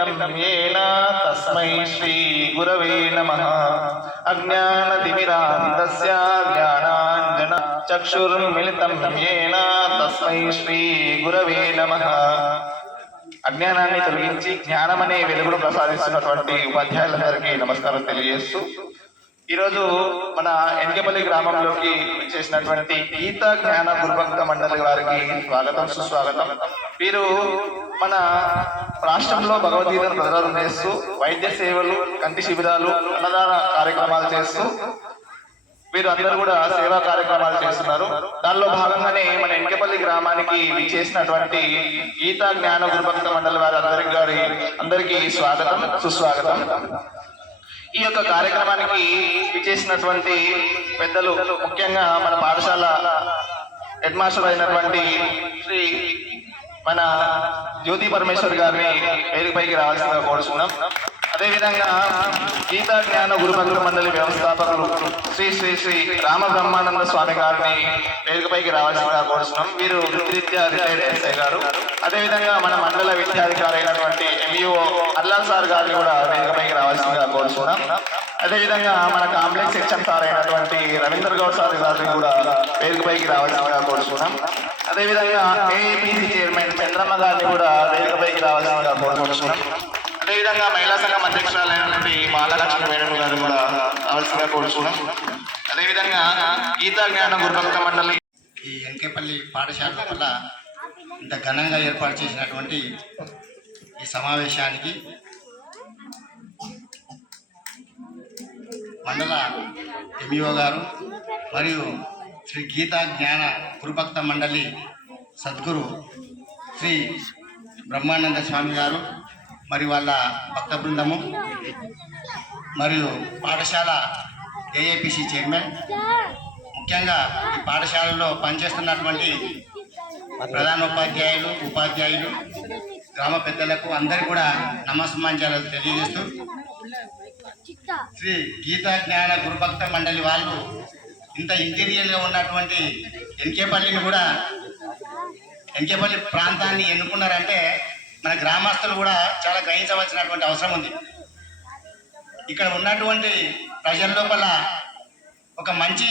चक्षुर्मिलितं येन तस्मै श्रीगुरवे नमः। अज्ञानतिमिरान्धस्य ज्ञानाञ्जन चक्षुर्मिलितं येन तस्मै श्रीगुरवे नमः। అజ్ఞానాన్ని తొలగించి జ్ఞానమనే వెలుగును ప్రసాదిస్తున్నటువంటి ఉపాధ్యాయులందరికీ నమస్కారం తెలియజేస్తూ ఈరోజు మన ఎన్కెపల్లి గ్రామంలోకి చేసినటువంటి గీత జ్ఞాన గురుభక్త మండలి వారికి స్వాగతం సుస్వాగతం. వీరు మన రాష్ట్రంలో భగవద్గీతను ప్రచారం చేస్తూ వైద్య సేవలు, కంటి శిబిరాలు, అన్నదాన కార్యక్రమాలు చేస్తూ వీరు అందరూ కూడా సేవా కార్యక్రమాలు చేస్తున్నారు. దానిలో భాగంగానే మన ఎన్కెపల్లి గ్రామానికి చేసినటువంటి గీతా జ్ఞాన గురుభక్త మండలి వారి అందరికీ స్వాగతం సుస్వాగతం. ఈ యొక్క కార్యక్రమానికి చేసినటువంటి పెద్దలు, ముఖ్యంగా మన పాఠశాల హెడ్ మాస్టర్ అయినటువంటి శ్రీ మన జ్యోతి పరమేశ్వర్ గారిని వేదికపైకి రావాల్సిందిగా కోరుతున్నాం. అదేవిధంగా గీతా జ్ఞాన గురుభక్త మండలి వ్యవస్థాపకులు శ్రీ శ్రీ శ్రీ రామ బ్రహ్మానంద స్వామి గారిని వేదికపైకి రావాల్సిందిగా కోరుతున్నాం. వీరు వృత్తిరీత్యా రిటైర్డ్ ఎస్ఐ గారు. అదేవిధంగా మన మండల విద్యాధికారి అయినటువంటి ఎంఈఓ అల్లాన్ సార్ గారిని కూడా వేదికపైకి రావాల్సిందిగా కోరుతున్నాం. అదేవిధంగా మన కాంప్లెక్స్ సెక్షన్ సార్ అయినటువంటి రవీంద్ర గౌడ్ సార్ గారిని కూడా వేదికపైకి రావాల్సిందిగా కోరుతున్నాం. అదేవిధంగా ఏఐపిసి చైర్మన్ చంద్రమ్మ గారిని కూడా వేదికపైకి రావాల్సిందిగా కోరుతున్నాం. అదేవిధంగా మహిళా సంఘం అధ్యక్షురాలైనటువంటి బాలలక్ష్మి మేడం గారు కూడా రావాల్సిందిగా కోరుతున్నాం. అదేవిధంగా గీతా జ్ఞాన గురుభక్త మండలి ఈ ఎన్కేపల్లి పాఠశాల వల్ల ఇంత ఘనంగా ఏర్పాటు చేసినటువంటి ఈ సమావేశానికి మండల ఎంఈఓ గారు మరియు శ్రీ గీతా జ్ఞాన గురుభక్త మండలి సద్గురు శ్రీ బ్రహ్మానంద స్వామి గారు మరి వాళ్ళ భక్త బృందము మరియు పాఠశాల ఏఐపిసి చైర్మన్, ముఖ్యంగా ఈ పాఠశాలలో పనిచేస్తున్నటువంటి ప్రధానోపాధ్యాయులు, ఉపాధ్యాయులు, గ్రామ పెద్దలకు అందరికీ కూడా నమస్సుమాంజలు తెలియజేస్తూ శ్రీ గీతా జ్ఞాన గురుభక్త మండలి వాళ్ళు ఇంత ఇంటీరియర్గా ఉన్నటువంటి ఎన్కేపల్లిని కూడా, ఎన్కేపల్లి ప్రాంతాన్ని ఎన్నుకున్నారంటే మన గ్రామస్తులు కూడా చాలా గ్రహించవలసినటువంటి అవసరం ఉంది. ఇక్కడ ఉన్నటువంటి ప్రజల లోపల ఒక మంచి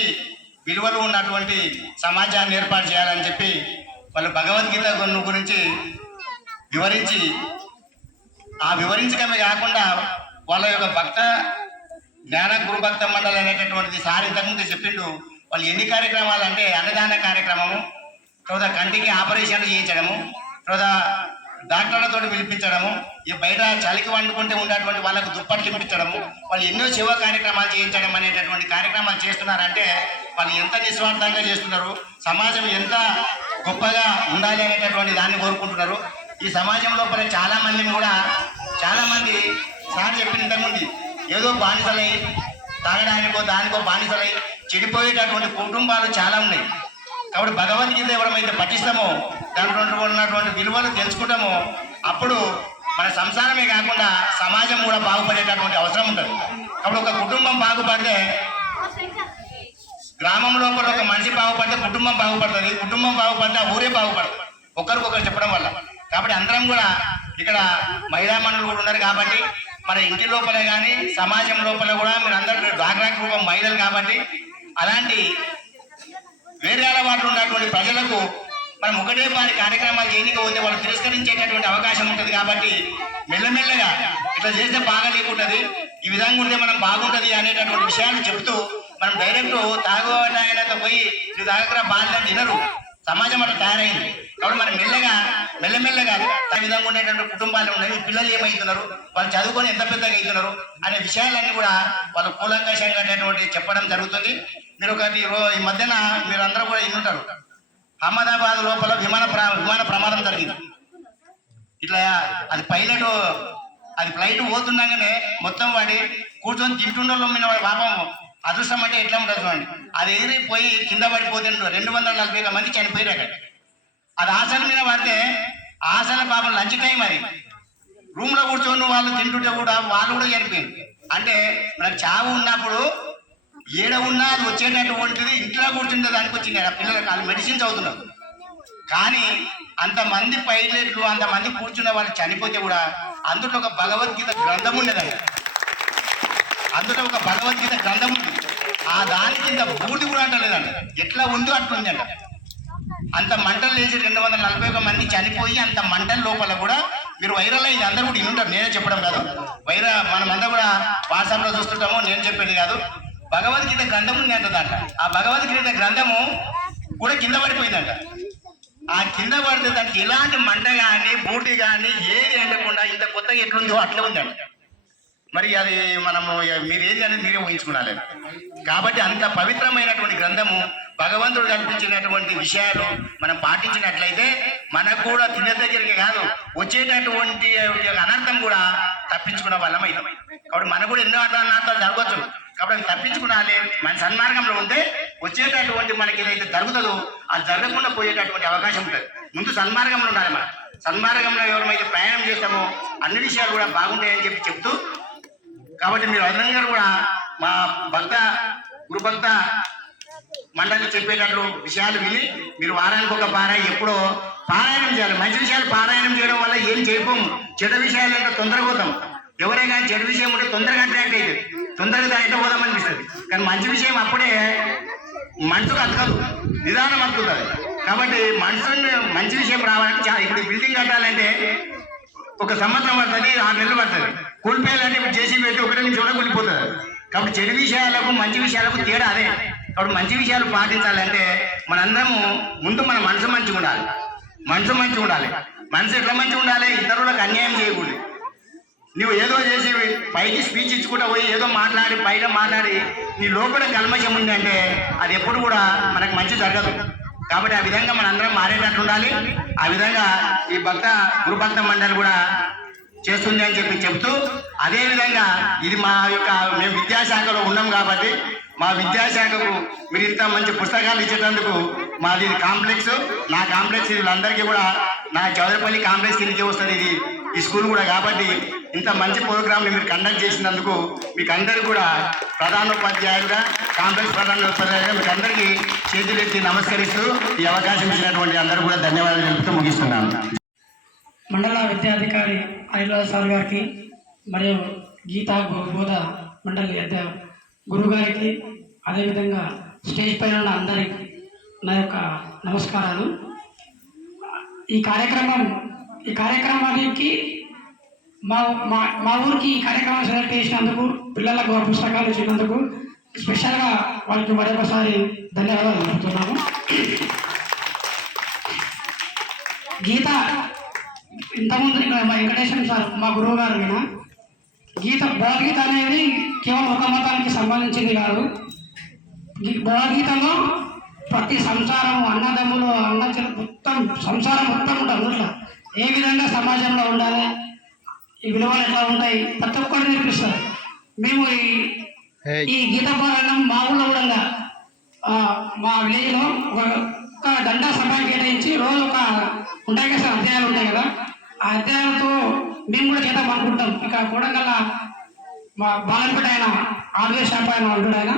విలువలు ఉన్నటువంటి సమాజాన్ని ఏర్పాటు చేయాలని చెప్పి వాళ్ళు భగవద్గీత గురించి వివరించి, ఆ వివరించడమే కాకుండా వాళ్ళ యొక్క భక్త జ్ఞాన గురుభక్త మండలి అనేటటువంటిది సార్ ఇంతకుముందు చెప్పిండు. వాళ్ళు ఎన్ని కార్యక్రమాలు అంటే అన్నదాన కార్యక్రమము, తర్వాత కంటికి ఆపరేషన్లు చేయించడము, తర్వాత డాక్టర్లతో పిలిపించడము, ఈ బయట చలికి వండుకుంటే ఉన్నటువంటి వాళ్ళకు దుప్పట్లు ఇప్పించడము, వాళ్ళు ఎన్నో సేవా కార్యక్రమాలు చేయించడం అనేటటువంటి కార్యక్రమాలు చేస్తున్నారంటే వాళ్ళు ఎంత నిస్వార్థంగా చేస్తున్నారు, సమాజం ఎంత గొప్పగా ఉండాలి అనేటటువంటి దాన్ని కోరుకుంటున్నారు. ఈ సమాజం లోపల చాలామందిని కూడా, చాలామంది సార్ చెప్పిన ఇంతకుముందు ఏదో బానిసలై తాగడానికో దానికో బానిసలై చెడిపోయేటటువంటి కుటుంబాలు చాలా ఉన్నాయి. కాబట్టి భగవద్గీత ఎవరైతే పఠిస్తామో, దాంట్లో ఉన్నటువంటి విలువలు తెలుసుకుంటామో, అప్పుడు మన సంసారమే కాకుండా సమాజం కూడా బాగుపడేటటువంటి అవసరం ఉంటుంది. కాబట్టి ఒక కుటుంబం బాగుపడితే, గ్రామం లోపల ఒక మనిషి బాగుపడితే కుటుంబం బాగుపడుతుంది, కుటుంబం బాగుపడితే ఆ ఊరే బాగుపడుతుంది ఒకరికొకరు చెప్పడం వల్ల. కాబట్టి అందరం కూడా ఇక్కడ మహిళా మనులు కూడా ఉన్నారు కాబట్టి మన ఇంటి లోపల కానీ సమాజం లోపల కూడా మీరు అందరూ డ్వాక్రా గ్రూపం మహిళలు కాబట్టి అలాంటి వేరే అలవాట్లు ఉన్నటువంటి ప్రజలకు మనం ఒకటే వారి కార్యక్రమాలు చేయకపోతే వాళ్ళు తిరస్కరించేటటువంటి అవకాశం ఉంటుంది. కాబట్టి మెల్లమెల్లగా ఇట్లా చేస్తే బాగా లేకుంటుంది, ఈ విధంగా ఉంటే మనం బాగుంటుంది అనేటటువంటి విషయాన్ని చెబుతూ మనం డైరెక్ట్ తాగుతాయనతో పోయి నువ్వు తాగరా బాగా తినరు, సమాజం అట్లా తయారైంది. కాబట్టి మనం మెల్లమెల్లగా ఆ విధంగా ఉండేటువంటి కుటుంబాలు ఉన్నాయి. పిల్లలు ఏమవుతున్నారు, వాళ్ళు చదువుకొని ఎంత పెద్దగా అవుతున్నారు అనే విషయాలన్నీ కూడా వాళ్ళు కూలంకషంగా చెప్పడం జరుగుతుంది. మీరు ఒకటి ఈ మధ్యన మీరు అందరూ కూడా ఇన్నుంటారు, అహ్మదాబాద్ లోపల విమాన ప్రమాదం జరిగింది. ఇట్లా అది ఫ్లైట్ పోతుండగానే మొత్తం వాడి కూర్చొని తింటుండలో మీద వాడి పాపం అదృష్టం అంటే ఎట్లా ఉంటుంది చూడండి, అది ఎగిరిపోయి కింద పడిపోతే 240 మంది చనిపోయారు అక్కడ. అది ఆశల మీద పడితే ఆశల పాపం లంచ్ టైం, అది రూమ్ లో కూర్చొని వాళ్ళు తింటుంటే కూడా వాళ్ళు కూడా చనిపోయింది. అంటే మనకు చావు ఉన్నప్పుడు ఏడ ఉన్నా అది వచ్చేటటువంటిది ఇంట్లో కూర్చుంటే దానికి వచ్చింది. పిల్లలకు వాళ్ళు మెడిసిన్స్ అవుతున్నారు. కానీ అంతమంది పైలట్లు, అంతమంది కూర్చున్న వాళ్ళు చనిపోతే కూడా అందులో ఒక భగవద్గీత గ్రంథం ఉండేదండి. అందులో ఒక భగవద్గీత గ్రంథం ఉంది. ఆ దాని కింద బూడిద కూడా అంటలేదండి, ఎట్లా ఉందో అట్లుంది అంట. అంత మంటలు లేచి 241 మంది చనిపోయి అంత మంటల లోపల కూడా మీరు వైరల్ అయ్యి అందరూ కూడా వింటారు, నేనే చెప్పడం కాదు. మనమంతా కూడా వాట్సాప్లో చూస్తుంటాము, నేను చెప్పేది కాదు. భగవద్గీత గ్రంథం ఉంది అంట దాంట్లో. ఆ భగవద్గీత గ్రంథము కూడా కింద పడిపోయిందంట. ఆ కింద పడితే దానికి ఎలాంటి మంట కానీ బూటి కానీ ఏది ఎండకుండా ఇంత కొత్తగా ఎట్లుందో అట్లా ఉందంట. మరి అది మనము మీరు ఏది అనేది మీరే ఊహించుకున్నాలి. కాబట్టి అంత పవిత్రమైనటువంటి గ్రంథము, భగవంతుడు కల్పించినటువంటి విషయాలు మనం పాటించినట్లయితే మనకు కూడా తినే దగ్గరికి కాదు, వచ్చేటటువంటి అనర్థం కూడా తప్పించుకున్న వాళ్ళం అవుతాం. కాబట్టి మనకు కూడా ఎన్నో అనర్థాలు జరగవచ్చు. కాబట్టి తప్పించుకున్నాలి. మన సన్మార్గంలో ఉంటే వచ్చేటటువంటి మనకి ఏదైతే జరుగుతుందో అది జరగకుండా పోయేటటువంటి అవకాశం ఉంటుంది. ముందు సన్మార్గంలో ఉండాలి. మనం సన్మార్గంలో ఎవరైతే ప్రయాణం చేస్తామో అన్ని విషయాలు కూడా బాగుంటాయని చెప్తూ, కాబట్టి మీరు అందరూ కూడా మా గురుభక్త మండలి చెప్పేటట్లు విషయాలు విని మీరు వారానికి ఒక పారాయణ ఎప్పుడో పారాయణం చేయాలి. మంచి విషయాలు పారాయణం చేయడం వల్ల ఏం చేయకపోము. చెడ్డ విషయాలు అంటే తొందరగా పోతాం. ఎవరైనా చెడు విషయం ఉంటే తొందరగా అట్రాక్ట్ అవుతుంది, తొందరగా ఎట్లా పోదాం అనిపిస్తుంది. కానీ మంచి విషయం అప్పుడే మనసుకు అతకదు, నిదానం అతుకుతుంది. కాబట్టి మనసుని మంచి విషయం రావాలంటే ఇప్పుడు బిల్డింగ్ కట్టాలంటే 1 సంవత్సరం పడుతుంది, 6 నెలలు పడుతుంది. కూలిపోయాలంటే ఇప్పుడు చేసి పెట్టి 1 నిమిషంలో కూలిపోతుంది. కాబట్టి చెడు విషయాలకు మంచి విషయాలకు తేడా అదే. కాబట్టి మంచి విషయాలు పాటించాలంటే మనందరము ముందు మన మనసు మంచిగా ఉండాలి. మనసు మంచిగా ఉండాలి. మనసు ఎట్లా మంచిగా ఉండాలి? ఇతరులకు అన్యాయం చేయకూడదు. నువ్వు ఏదో చేసి పైకి స్పీచ్ ఇచ్చుకుంటా పోయి ఏదో మాట్లాడి బయట మాట్లాడి నీ లోపల కల్మషం ఉందంటే అది ఎప్పుడు కూడా మనకు మంచి జరగదు. కాబట్టి ఆ విధంగా మనందరం మారేటట్లు ఉండాలి. ఆ విధంగా ఈ గురుభక్త మండలి కూడా చేస్తుంది అని చెప్తూ, అదేవిధంగా ఇది మేము విద్యాశాఖలో ఉన్నాం కాబట్టి మా విద్యాశాఖకు మీరు ఇంత మంచి పుస్తకాలు ఇచ్చేటందుకు మాది కాంప్లెక్స్, నా కాంప్లెక్స్ వీళ్ళందరికీ కూడా నా చౌదరిపల్లి కాంప్లెక్స్ కిందకి వస్తుంది ఇది ఈ స్కూల్ కూడా. కాబట్టి ఇంత మంచి ప్రోగ్రామ్ని మీరు కండక్ట్ చేసినందుకు మీకు అందరికీ కూడా ప్రధానోపాధ్యాయులుగా కాంప్లెక్స్ ప్రధానోపాధ్యాయులుగా మీకు అందరికీ చేతులెత్తి నమస్కరిస్తూ ఈ అవకాశం ఇచ్చినటువంటి అందరూ కూడా ధన్యవాదాలు తెలుపుతూ ముగిస్తున్నాను. మండల విద్యాధికారి అనిల్ సార్ గారికి మరియు గీతా బోధ మండలి గురువు గారికి, అదేవిధంగా స్టేజ్ పైన ఉన్న అందరికి నా యొక్క నమస్కారాలు. ఈ కార్యక్రమానికి మా ఊరికి ఈ కార్యక్రమం సెలెక్ట్ చేసినందుకు, పిల్లలకు పుస్తకాలు ఇచ్చినందుకు స్పెషల్గా వాళ్ళకి మరొకసారి ధన్యవాదాలు తెలుపుతున్నాము. గీత ఇంతకుముందు మా వెంకటేశ్వర సార్ మా గురువు గారు భగవద్గీత అనేది కేవలం ఒక మతానికి సంబంధించింది కాదు. భగవద్గీతలో ప్రతి సంసారం, అన్నదమ్ములు, మొత్తం సంసారం మొత్తం ఉంటుంది. అందులో ఏ విధంగా సమాజంలో ఉండాలి, ఈ విలువలు ఎట్లా ఉంటాయి, ప్రతి ఒక్కరు నేర్పిస్తారు. మేము ఈ గీత పారాయణం మా ఊళ్ళో కూడా మా విలేజ్లో ఒక గంట సమయం కేటాయించి రోజు ఉంటాయి కదా సార్, అధ్యాయాలు ఉంటాయి కదా, ఆ అధ్యాయాలతో మేము కూడా చేద్దాం అనుకుంటాం. ఇక్కడ కూడంగల్ మా బాలంపేట ఆయన హార్డ్వేర్ షాప్ ఆయన ఉంటాడు, ఆయన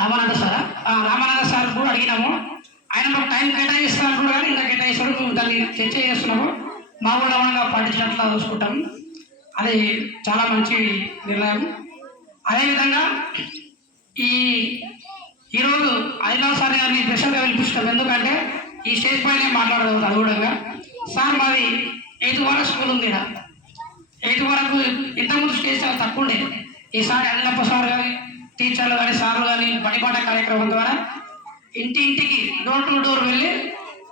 రామానంద సార్ కూడా అడిగినాము. ఆయన మాకు టైం కేటాయిస్తున్నారు కానీ ఇంకా కేటాయిస్తారు, మేము దాన్ని చర్చ చేస్తున్నాము. మా ఊళ్ళో ఉండగా పాటించినట్లా చూసుకుంటాం. అది చాలా మంచి నిర్ణయం. అదేవిధంగా ఈరోజు అనిల్ సార్ గారిని స్పెషల్గా పిలిపిస్తాం. ఎందుకంటే ఈ స్టేజ్ పైనే మాట్లాడదు అనుగుణంగా. సార్ మాది 8th వరకు స్కూల్ ఉంది. 8th వరకు ఇంతకుముందు స్టేజ్ చాలా తక్కువ ఉండేది. ఈసారి అన్నప్ప సార్ కానీ, టీచర్లు కానీ, సార్లు కానీ బడిపాట కార్యక్రమం ద్వారా ఇంటింటికి డోర్ టు డోర్ వెళ్ళి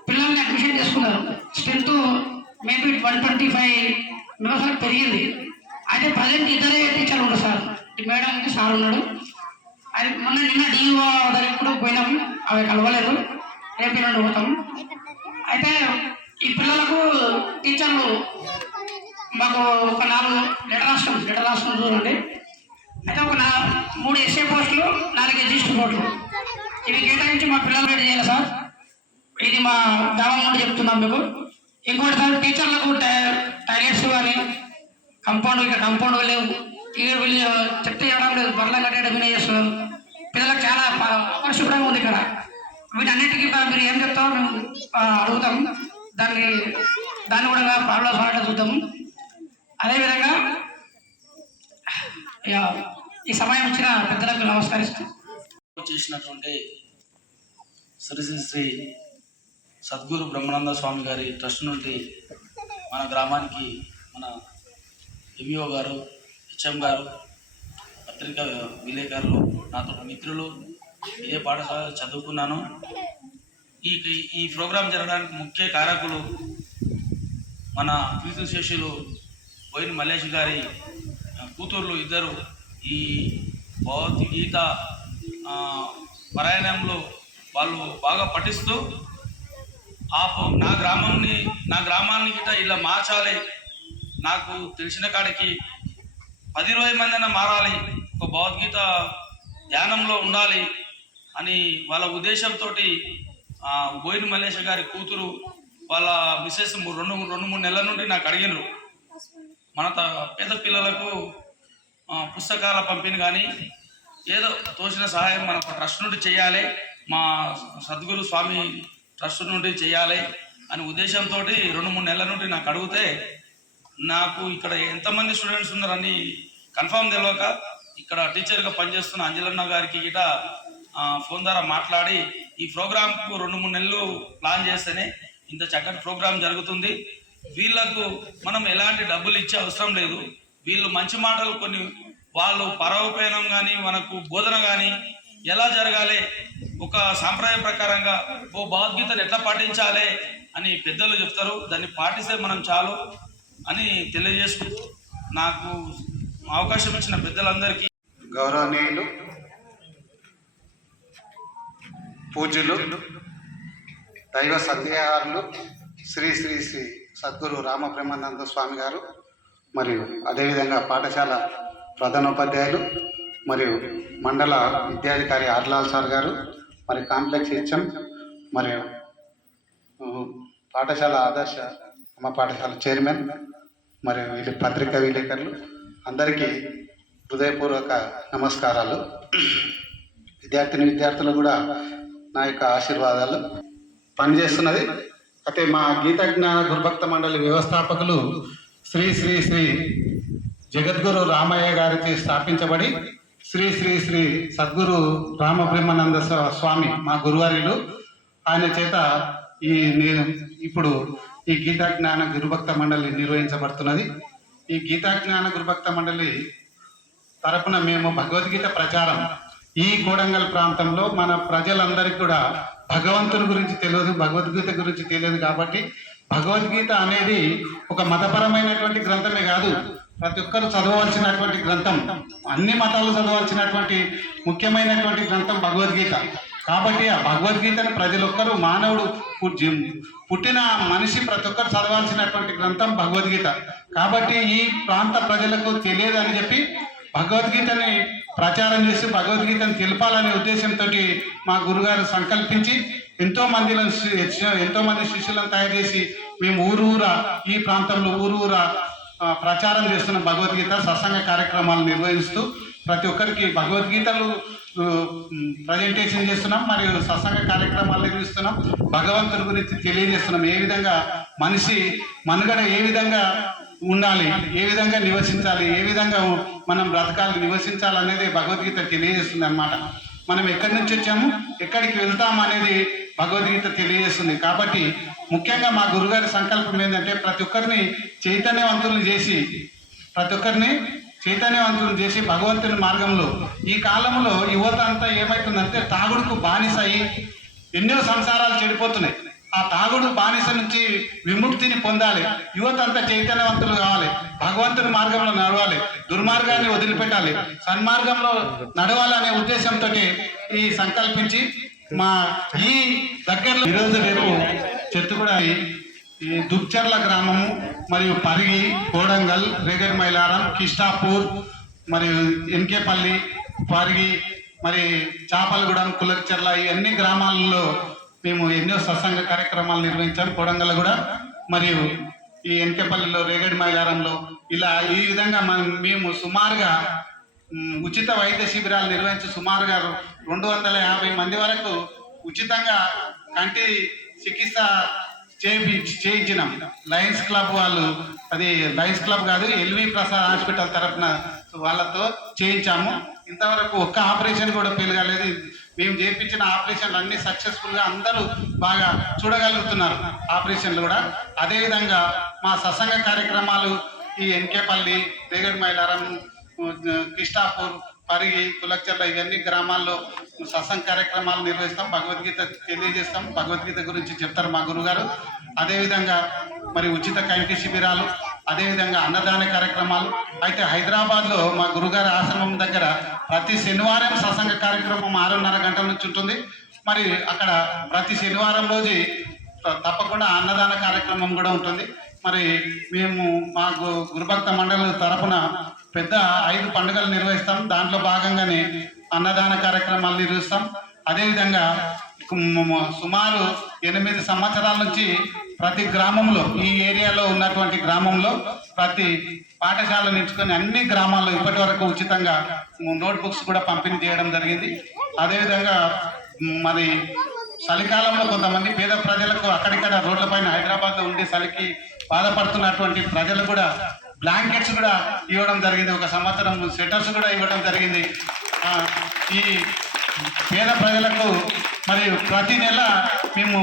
పిల్లల్ని అడ్మిషన్ చేసుకున్నారు. స్ట్రెంత్ మేబీ 125 మెంబర్స్ వరకు పెరిగింది. అయితే ప్రజెంట్ 2 టీచర్లు ఉన్నారు సార్, మేడంకి సార్ ఉన్నాడు. అది నిన్న డిఓ దగ్గర కూడా పోయినాము, అవి కలవలేదు, రేపు 2 పోతాము. అయితే ఈ పిల్లలకు టీచర్లు మాకు ఒక 4 లెటర్ రాష్ట్రం చూడండి. అయితే ఒక 3 ఎస్ఏ పోస్టులు, 4 ఎగ్జిస్ట్ పోస్టులు ఇవి కేటాయించి మా పిల్లలు రెడీ చేయాలి సార్. ఇది మా గ్రామం నుండి చెప్తున్నాం మీకు. ఇంకోటి సార్, టీచర్లకు టాయిలెట్స్ కానీ కంపౌండ్ లేవు, వీళ్ళు చెప్తే చేయడం లేదు, బర్ల కట్టేయడం వినే చేస్తున్నారు. పిల్లలకు చాలా అపరిశుభ్రంగా ఉంది ఇక్కడ. వీటన్నిటికీ మీరు ఏం చెప్తారో మేము అడుగుతాం. దాన్ని కూడా ప్రాబ్లమ్స్ ఉన్నట్టు చూద్దాము. అదేవిధంగా ఇక ఈ సమయం ఇచ్చిన పెద్దలకు నమస్కరిస్తూ చేసినటువంటి శ్రీ శ్రీ శ్రీ సద్గురు బ్రహ్మానంద స్వామి గారి ట్రస్ట్ నుండి మన గ్రామానికి మన ఎంఈఓ గారు, హెచ్ఎం గారు, పత్రికా విలేకరులు, నాతో మిత్రులు, ఇదే పాఠశాల చదువుకున్నాను. ఈ ప్రోగ్రాం జరగడానికి ముఖ్య కారకులు మన కీర్తిశేషులు బోయిన మల్లేష్ గారి కూతుర్లు ఇద్దరు. ఈ భగవద్గీత పారాయణంలో వాళ్ళు బాగా పఠిస్తూ నా గ్రామాన్ని గిట్ట ఇలా మార్చాలి, నాకు తెలిసిన కాడికి 10-20 మంది అయినా మారాలి, ఒక భగవద్గీత ధ్యానంలో ఉండాలి అని వాళ్ళ ఉద్దేశంతో బోయిన మల్లేష్ గారి కూతురు వాళ్ళ మిసెస్ 2-3 నెలల నుండి నాకు అడిగినారు, మన పేద పిల్లలకు పుస్తకాల పంపిణీ కానీ ఏదో తోచిన సహాయం మనకు ట్రస్ట్ నుండి చేయాలి, మా సద్గురు స్వామి ట్రస్ట్ నుండి చేయాలి అనే ఉద్దేశంతో 2-3 నెలల నుండి నాకు అడిగితే, నాకు ఇక్కడ ఎంతమంది స్టూడెంట్స్ ఉన్నారని కన్ఫామ్ తెలియక ఇక్కడ టీచర్గా పనిచేస్తున్న అంజలన్న గారికి గిట ఫోన్ ద్వారా మాట్లాడి ఈ ప్రోగ్రాంకు 2-3 నెలలు ప్లాన్ చేస్తేనే ఇంత చక్కటి ప్రోగ్రాం జరుగుతుంది. వీళ్ళకు మనం ఎలాంటి డబ్బులు ఇచ్చే అవసరం లేదు, వీళ్ళు మంచి మాటలు కొన్ని వాళ్ళు పరోపేనం కానీ మనకు బోధన కానీ ఎలా జరగాలి, ఒక సాంప్రదాయ ప్రకారంగా ఓ భగవద్గీతను ఎట్లా పాటించాలి అని పెద్దలు చెప్తారు, దాన్ని పాటిస్తే మనం చాలు అని తెలియజేసుకుంటూ నాకు అవకాశం ఇచ్చిన పెద్దలందరికీ, గౌరవనీయులు పూజ్యులు దైవ సత్యహారులు శ్రీ శ్రీ శ్రీ సద్గురు రామబ్రహ్మానంద స్వామి గారు, మరియు అదేవిధంగా పాఠశాల ప్రధానోపాధ్యాయులు మరియు మండల విద్యాధికారి ఆర్లాల్ సార్ గారు, మరి కాంప్లెక్స్ హెచ్ఎం మరియు పాఠశాల ఆదర్శ అమ్మ పాఠశాల చైర్మన్ మరియు వీళ్ళ పత్రికా విలేకరులు అందరికీ హృదయపూర్వక నమస్కారాలు. విద్యార్థులు కూడా నా యొక్క ఆశీర్వాదాలు. పనిచేస్తున్నది అయితే మా గీత జ్ఞాన గురుభక్త మండలి వ్యవస్థాపకులు శ్రీ శ్రీ శ్రీ జగద్గురు రామయ్య గారికి స్థాపించబడి శ్రీ శ్రీ శ్రీ సద్గురు రామబ్రహ్మానంద స్వామి మా గురువారిలు, ఆయన చేత ఇప్పుడు ఈ గీతా జ్ఞాన గురుభక్త మండలి నిర్వహించబడుతున్నది. ఈ గీతా జ్ఞాన గురుభక్త మండలి తరపున మేము భగవద్గీత ప్రచారం ఈ కోడంగల్ ప్రాంతంలో మన ప్రజలందరికీ కూడా భగవంతుని గురించి తెలియదు, భగవద్గీత గురించి తెలియదు. కాబట్టి భగవద్గీత అనేది ఒక మతపరమైనటువంటి గ్రంథమే కాదు, ప్రతి ఒక్కరు చదవవలసినటువంటి గ్రంథం, అన్ని మతాలు చదవలసినటువంటి ముఖ్యమైనటువంటి గ్రంథం భగవద్గీత. కాబట్టి ఆ భగవద్గీతను ప్రజలొక్కరు, మానవుడు పుట్టిన మనిషి ప్రతి ఒక్కరు చదవాల్సినటువంటి గ్రంథం భగవద్గీత. కాబట్టి ఈ ప్రాంత ప్రజలకు తెలియదని చెప్పి భగవద్గీతని ప్రచారం చేసి భగవద్గీతను తెలపాలనే ఉద్దేశంతో మా గురుగారు సంకల్పించి ఎంతో మంది శిష్యులను తయారు చేసి మేము ఊరూరా ఈ ప్రాంతంలో ఊరూరా ప్రచారం చేస్తున్న భగవద్గీత సత్సంగ కార్యక్రమాలు నిర్వహిస్తూ ప్రతి ఒక్కరికి భగవద్గీతలు ప్రజెంటేషన్ చేస్తున్నాం, మరియు సత్సంగ కార్యక్రమాలు నిర్వహిస్తున్నాం, భగవంతుని గురించి తెలియజేస్తున్నాం. ఏ విధంగా మనిషి మనుగడ ఏ విధంగా ఉండాలి, ఏ విధంగా నివసించాలి, ఏ విధంగా మనం బ్రతకాలి, నివసించాలి అనేది భగవద్గీత తెలియజేస్తుంది అన్నమాట. మనం ఎక్కడి నుంచి వచ్చాము, ఎక్కడికి వెళ్తాము అనేది భగవద్గీత తెలియజేస్తుంది. కాబట్టి ముఖ్యంగా మా గురుగారి సంకల్పం ఏంటంటే ప్రతి ఒక్కరిని చైతన్యవంతులను చేసి భగవంతుని మార్గంలో, ఈ కాలంలో యువత అంతా ఏమవుతుందంటే తాగుడుకు బానిస అయ్యి ఎన్నో సంసారాలు చెడిపోతున్నాయి. ఆ తాగుడు బానిస నుంచి విముక్తిని పొందాలి, యువత అంతా చైతన్యవంతులు కావాలి, భగవంతుని మార్గంలో నడవాలి, దుర్మార్గాన్ని వదిలిపెట్టాలి, సన్మార్గంలో నడవాలనే ఉద్దేశంతో ఈ సంకల్పించి మా ఈ దగ్గరలో ఈరోజు రేపు చెత్తుగూడ ఈ దుబ్చర్ల గ్రామము మరియు పరిగి, కోడంగల్, రేగడి మైలారం, కిష్టాపూర్ మరియు ఎన్కేపల్లి, పరిగి, మరి చాపలగూడెం, కులక్చర్ల ఈ అన్ని గ్రామాలలో మేము ఎన్నో సత్సంగ కార్యక్రమాలు నిర్వహించాం. కోడంగల్ కూడా మరియు ఈ ఎన్కేపల్లిలో, రేగడి మైలారంలో ఇలా ఈ విధంగా మేము సుమారుగా ఉచిత వైద్య శిబిరాలు నిర్వహించి సుమారుగా 250 మంది వరకు ఉచితంగా కంటి చికిత్స చేయించినాం. లయన్స్ క్లబ్ వాళ్ళు, అది లయన్స్ క్లబ్ కాదు, ఎల్వి ప్రసాద్ హాస్పిటల్ తరఫున వాళ్ళతో చేయించాము. ఇంతవరకు ఒక్క ఆపరేషన్ కూడా ఫెయిల్ కాలేదు. మేము చేయించిన ఆపరేషన్లు అన్ని సక్సెస్ఫుల్గా అందరూ బాగా చూడగలుగుతున్నారు ఆపరేషన్లు కూడా. అదేవిధంగా మా సత్సంగ కార్యక్రమాలు ఈ ఎన్కేపల్లి, రేగడి మైలారం, కిష్టాపూర్, పరిగి, కులక్చర్ల ఇవన్నీ గ్రామాల్లో సత్సంగ కార్యక్రమాలు నిర్వహిస్తాం. భగవద్గీత తెలియజేస్తాం. భగవద్గీత గురించి చెప్తారు మా గురుగారు. అదేవిధంగా మరి ఉచిత కంటి శిబిరాలు, అదేవిధంగా అన్నదాన కార్యక్రమాలు. అయితే హైదరాబాద్లో మా గురుగారి ఆశ్రమం దగ్గర ప్రతి శనివారం సత్సంగ కార్యక్రమం 6:30 గంటల నుంచి ఉంటుంది. మరి అక్కడ ప్రతి శనివారం రోజు తప్పకుండా అన్నదాన కార్యక్రమం కూడా ఉంటుంది. మరి మేము మా గురుభక్త మండలి తరపున పెద్ద 5 పండుగలు నిర్వహిస్తాం. దాంట్లో భాగంగానే అన్నదాన కార్యక్రమాలు నిర్వహిస్తాం. అదేవిధంగా సుమారు 8 సంవత్సరాల నుంచి ప్రతి గ్రామంలో, ఈ ఏరియాలో ఉన్నటువంటి గ్రామంలో ప్రతి పాఠశాలను ఎంచుకొని అన్ని గ్రామాల్లో ఇప్పటి వరకు ఉచితంగా నోట్బుక్స్ కూడా పంపిణీ చేయడం జరిగింది. అదేవిధంగా మరి చలికాలంలో కొంతమంది పేద ప్రజలకు అక్కడిక్కడ రోడ్లపైన హైదరాబాద్లో ఉండే చలికి బాధపడుతున్నటువంటి ప్రజలు కూడా బ్లాంకెట్స్ కూడా ఇవ్వడం జరిగింది. 1 సంవత్సరం స్వెటర్స్ కూడా ఇవ్వడం జరిగింది. ఈ పేద ప్రజలకు మరి ప్రతి నెల మేము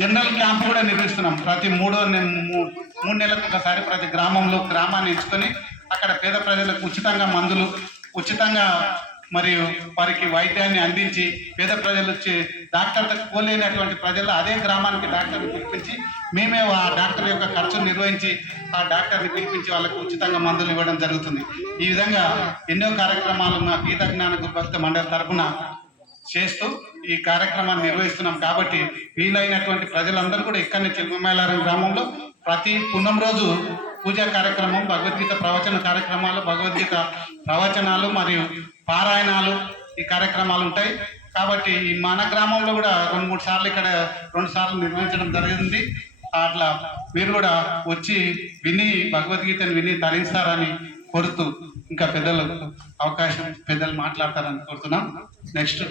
జనరల్ క్యాంప్ కూడా నిర్వహిస్తున్నాం. ప్రతి 3 నెలలకు ఒకసారి ప్రతి గ్రామాన్ని ఎంచుకొని అక్కడ పేద ప్రజలకు ఉచితంగా మందులు, ఉచితంగా మరియు వారికి వైద్యాన్ని అందించి, పేద ప్రజలు వచ్చి డాక్టర్లకు పోలేనటువంటి ప్రజలు అదే గ్రామానికి డాక్టర్ని పిలిపించి మేమే ఆ డాక్టర్ యొక్క ఖర్చును నిర్వహించి ఆ డాక్టర్ని పిలిపించి వాళ్ళకు ఉచితంగా మందులు ఇవ్వడం జరుగుతుంది. ఈ విధంగా ఎన్నో కార్యక్రమాలు మా గీత జ్ఞాన గురుభక్త మండలి తరఫున చేస్తూ ఈ కార్యక్రమాన్ని నిర్వహిస్తున్నాం. కాబట్టి వీలైనటువంటి ప్రజలందరూ కూడా ఇక్కడనే చిల్మమైలారం గ్రామంలో ప్రతి పున్నం రోజు పూజా కార్యక్రమం, భగవద్గీత ప్రవచన కార్యక్రమాలు, భగవద్గీత ప్రవచనాలు మరియు పారాయణాలు ఈ కార్యక్రమాలు ఉంటాయి. కాబట్టి ఈ మన గ్రామంలో కూడా 2-3 సార్లు ఇక్కడ 2 సార్లు నిర్వహించడం జరిగింది. అట్లా మీరు కూడా వచ్చి విని భగవద్గీతను విని తరించారని కోరుతూ, ఇంకా పెద్దలు మాట్లాడతారని కోరుతున్నాం. నెక్స్ట్